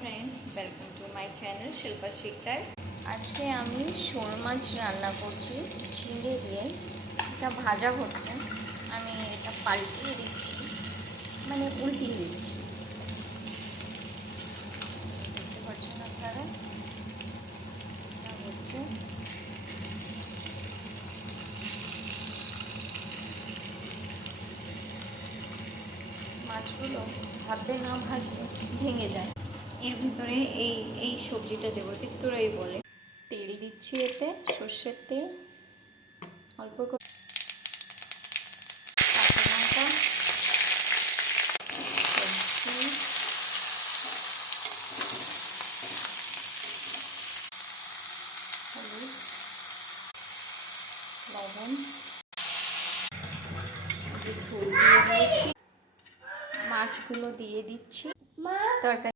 Friends, welcome to my channel Shilpa Shikdar. আজকে আমি শোল মাছ রান্না করছি ঝিঙে দিয়ে। এটা ভাজা হচ্ছে, আমি এটা পাল্টিয়ে দিচ্ছি, মানে উল্টিয়ে দিচ্ছি। দেখতে পাচ্ছেন আপনারা, এটা হচ্ছে। মাছগুলো ভাবতে না ভাজলে ভেঙে যায়। এর ভিতরে এই সবজিটা দেবো, তিক্তরাই বলে। তেল দিচ্ছি, এতে সর্ষের তেল, অল্প করে কাঁচা লঙ্কা, সবজি, হলুদ, লবণ, ঝোল দিয়ে দিয়েছি, মাছগুলো দিয়ে দিচ্ছি। তরকারি